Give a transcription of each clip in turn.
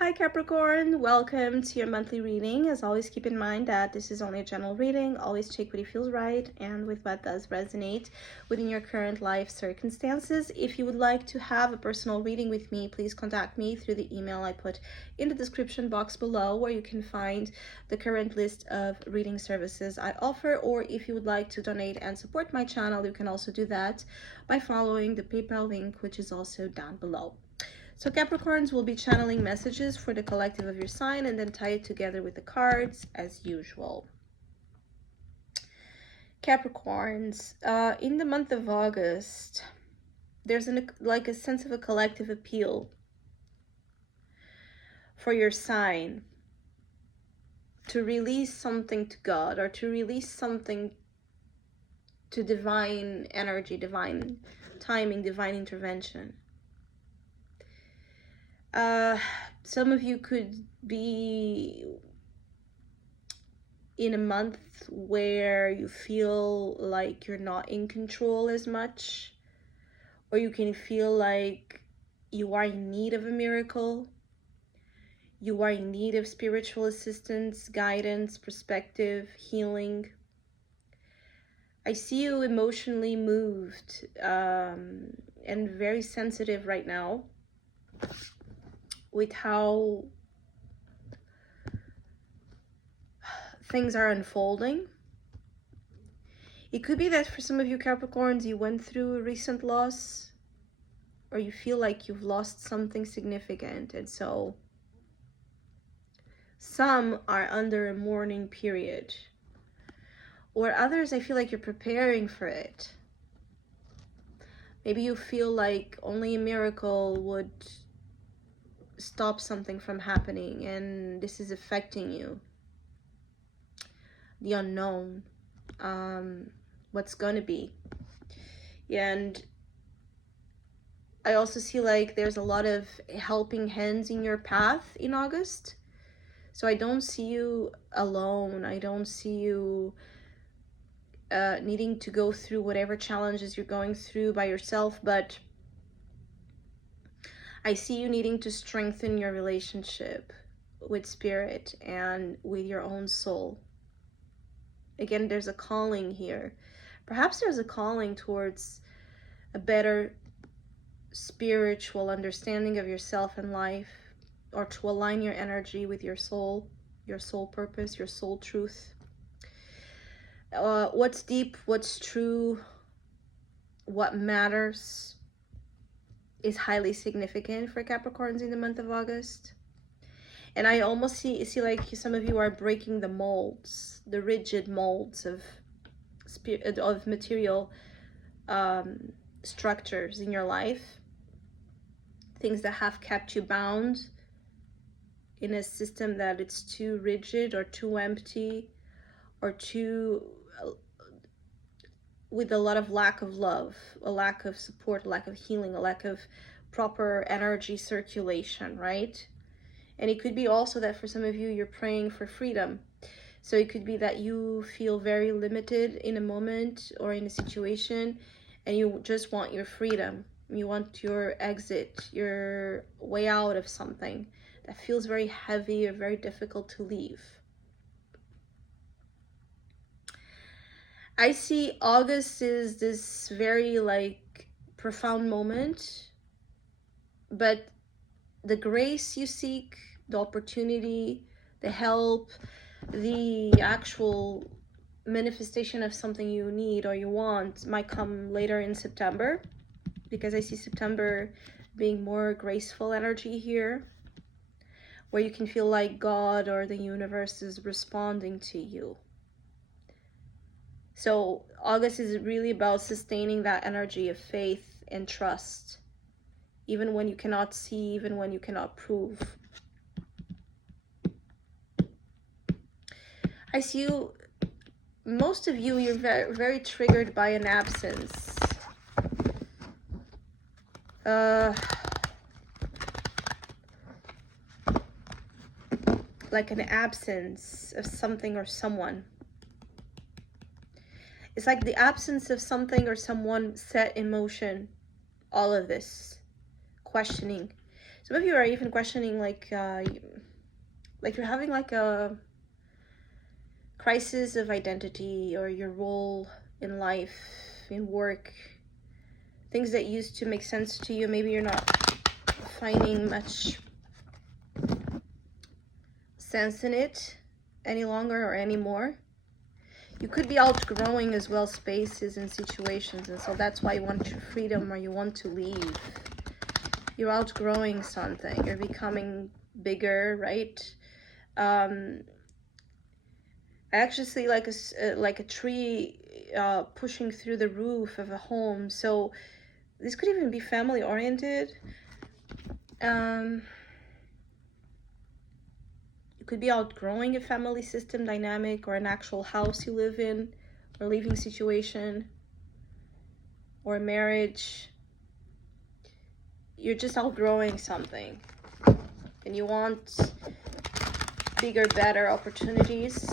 Hi Capricorn, welcome to your monthly reading. As always, keep in mind that this is only a general reading. Always check what feels right and with what does resonate within your current life circumstances. If you would like to have a personal reading with me, please contact me through the email I put in the description box below, where you can find the current list of reading services I offer. Or if you would like to donate and support my channel, you can also do that by following the PayPal link, which is also down below. So Capricorns will be channeling messages for the collective of your sign and then tie it together with the cards as usual. Capricorns, in the month of August, there's a sense of a collective appeal for your sign to release something to God, or to release something to divine energy, divine timing, divine intervention. Some of you could be in a month where you feel like you're not in control as much, or you can feel like you are in need of a miracle. You are in need of spiritual assistance, guidance, perspective, healing. I see you emotionally moved and very sensitive right now with how things are unfolding. It could be that for some of you Capricorns, you went through a recent loss, or you feel like you've lost something significant, and so some are under a mourning period, or others, I feel like you're preparing for it. Maybe you feel like only a miracle would stop something from happening, and this is affecting you. The unknown, what's gonna be. And I also see like there's a lot of helping hands in your path in August. So I don't see you alone. I don't see you needing to go through whatever challenges you're going through by yourself, but I see you needing to strengthen your relationship with spirit and with your own soul. Again, there's a calling here. Perhaps there's a calling towards a better spiritual understanding of yourself and life, or to align your energy with your soul purpose, your soul truth. What's deep, what's true, what matters is highly significant for Capricorns in the month of August. And I almost see like some of you are breaking the molds, the rigid molds of material structures in your life, things that have kept you bound in a system that it's too rigid or too empty, or too with a lot of lack of love, a lack of support, a lack of healing, a lack of proper energy circulation, right? And it could be also that for some of you, you're praying for freedom. So it could be that you feel very limited in a moment or in a situation, and you just want your freedom. You want your exit, your way out of something that feels very heavy or very difficult to leave. I see August is this very like profound moment, but the grace you seek, the opportunity, the help, the actual manifestation of something you need or you want might come later in September, because I see September being more graceful energy here, where you can feel like God or the universe is responding to you. So August is really about sustaining that energy of faith and trust, even when you cannot see, even when you cannot prove. I see you, most of you, you're very, very triggered by an absence. Like an absence of something or someone. It's like the absence of something or someone set in motion all of this questioning. Some of you are even questioning, like you're having like a crisis of identity or your role in life, in work, things that used to make sense to you. Maybe you're not finding much sense in it any longer or anymore. You could be outgrowing as well spaces and situations, and so that's why you want your freedom or you want to leave. You're outgrowing something, you're becoming bigger, right? I actually see like a tree pushing through the roof of a home. So this could even be family oriented. You could be outgrowing a family system dynamic or an actual house you live in or living situation or a marriage. You're just outgrowing something and you want bigger, better opportunities.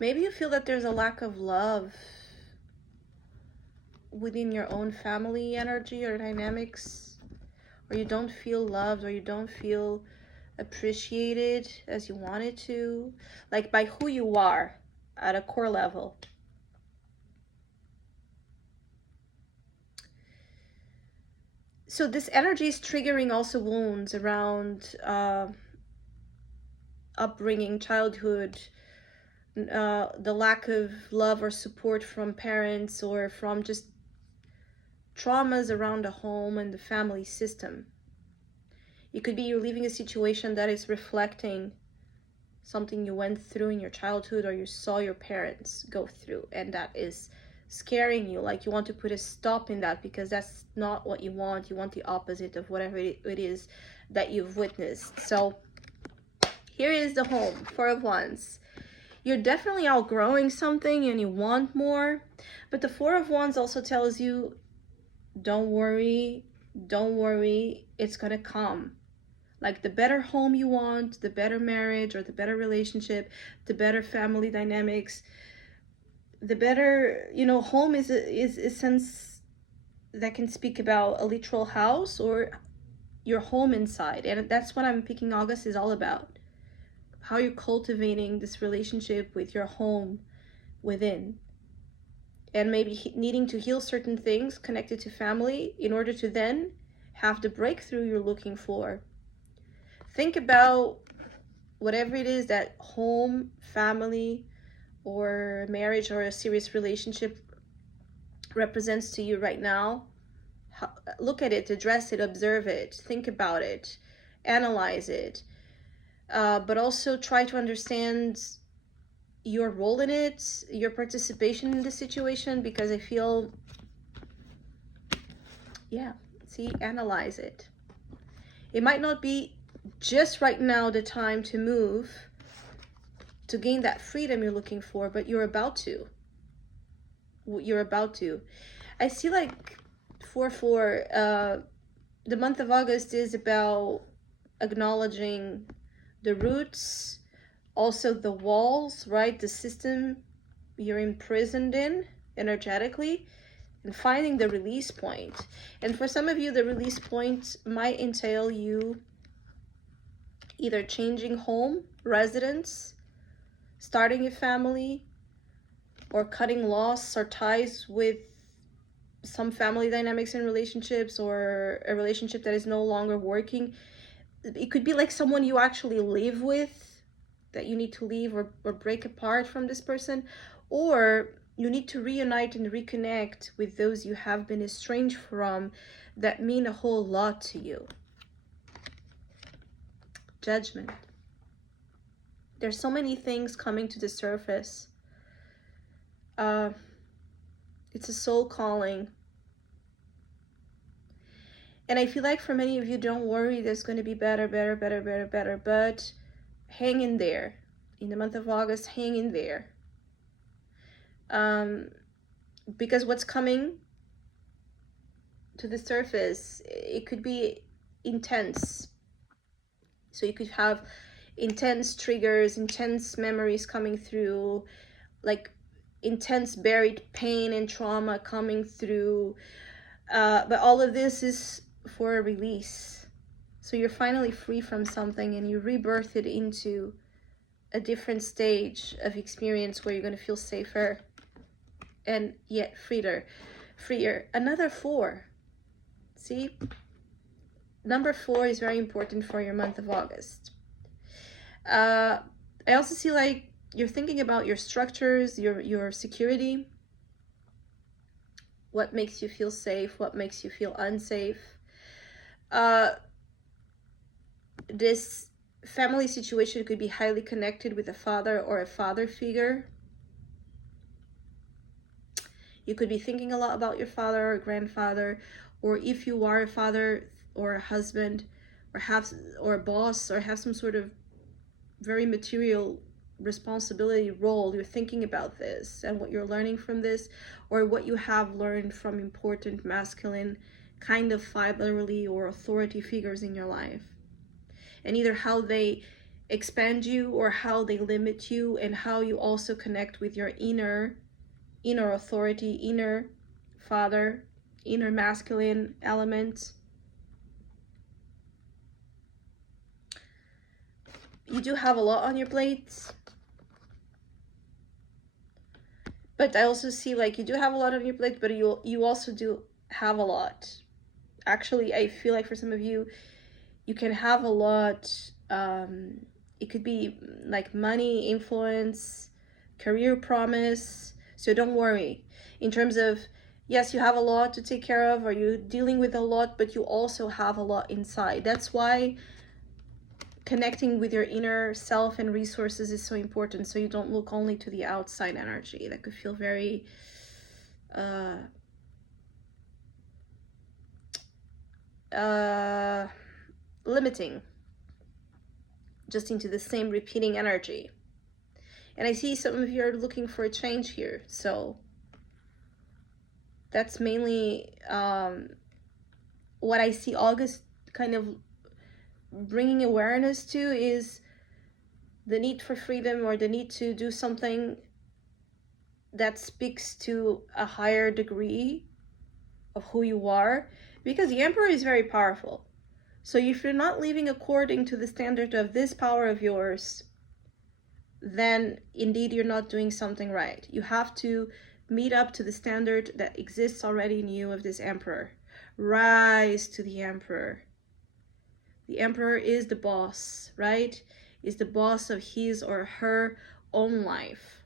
Maybe you feel that there's a lack of love within your own family energy or dynamics, or you don't feel loved, or you don't feel appreciated as you wanted to, like by who you are at a core level. So this energy is triggering also wounds around upbringing, childhood, the lack of love or support from parents, or from just traumas around the home and the family system. It could be you're leaving a situation that is reflecting something you went through in your childhood or you saw your parents go through, and that is scaring you. Like you want to put a stop in that because that's not what you want. You want the opposite of whatever it is that you've witnessed. So here is the home, Four of Wands. You're definitely outgrowing something and you want more, but the Four of Wands also tells you, don't worry, it's gonna come. Like the better home you want, the better marriage or the better relationship, the better family dynamics, the better, home is a sense that can speak about a literal house or your home inside. And that's what I'm picking August is all about. How you're cultivating this relationship with your home within. And maybe needing to heal certain things connected to family in order to then have the breakthrough you're looking for. Think about whatever it is that home, family, or marriage or a serious relationship represents to you right now. Look at it, address it, observe it, think about it, analyze it, but also try to understand your role in it, your participation in the situation, because I feel, analyze it. It might not be just right now the time to move to gain that freedom you're looking for, but you're about to. I see like 4-4, the month of August is about acknowledging the roots, also the walls, right? The system you're imprisoned in energetically, and finding the release point. And for some of you, the release point might entail you either changing home, residence, starting a family, or cutting loss or ties with some family dynamics and relationships, or a relationship that is no longer working. It could be like someone you actually live with that you need to leave or break apart from this person, or you need to reunite and reconnect with those you have been estranged from that mean a whole lot to you. Judgment. There's so many things coming to the surface. It's a soul calling. And I feel like for many of you, don't worry, there's going to be better, but hang in there. In the month of August, hang in there. Because what's coming to the surface, it could be intense. So you could have intense triggers, intense memories coming through, like intense buried pain and trauma coming through. But all of this is for a release. So you're finally free from something and you rebirth it into a different stage of experience where you're going to feel safer and yet freer. Another 4. See? Number 4 is very important for your month of August. I also see like you're thinking about your structures, your security. What makes you feel safe? What makes you feel unsafe? This family situation could be highly connected with a father or a father figure. You could be thinking a lot about your father or grandfather, or if you are a father or a husband or a boss or have some sort of very material responsibility role, you're thinking about this and what you're learning from this, or what you have learned from important masculine kind of fatherly or authority figures in your life, and either how they expand you or how they limit you, and how you also connect with your inner authority, inner father, inner masculine element. You do have a lot on your plate, but I also see like you do have a lot on your plate, but you also do have a lot. Actually, I feel like for some of you, you can have a lot. It could be like money, influence, career promise. So don't worry. In terms of, yes, you have a lot to take care of, or you're dealing with a lot, but you also have a lot inside. That's why connecting with your inner self and resources is so important, so you don't look only to the outside energy. That could feel very limiting, just into the same repeating energy. And I see some of you are looking for a change here, so that's mainly what I see August kind of bringing awareness to, is the need for freedom, or the need to do something that speaks to a higher degree of who you are, because the Emperor is very powerful. So if you're not living according to the standard of this power of yours, then indeed you're not doing something right. You have to meet up to the standard that exists already in you of this Emperor. Rise to the Emperor. The Emperor is the boss, right? Is the boss of his or her own life.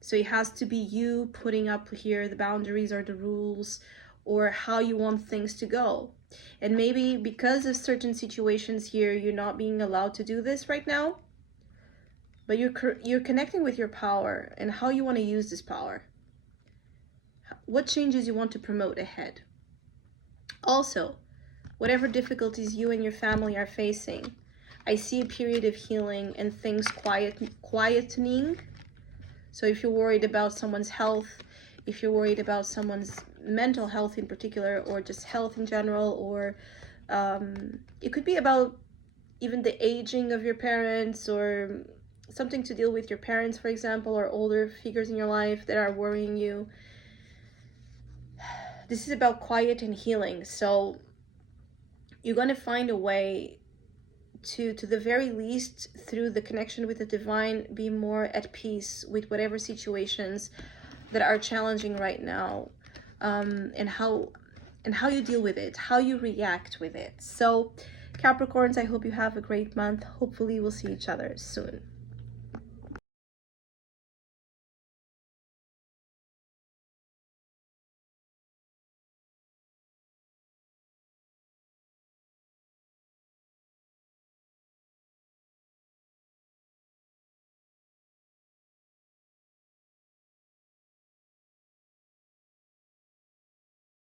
So it has to be you putting up here the boundaries or the rules, or how you want things to go. And maybe because of certain situations here, you're not being allowed to do this right now, but you're connecting with your power and how you want to use this power. What changes you want to promote ahead. Also, whatever difficulties you and your family are facing, I see a period of healing and things quietening. So if you're worried about someone's health, if you're worried about someone's mental health in particular, or just health in general, or it could be about even the aging of your parents, or something to deal with your parents, for example, or older figures in your life that are worrying you. This is about quiet and healing. So you're going to find a way to the very least, through the connection with the divine, be more at peace with whatever situations that are challenging right now, and how you deal with it, how you react with it. So Capricorns, I hope you have a great month. Hopefully we'll see each other soon.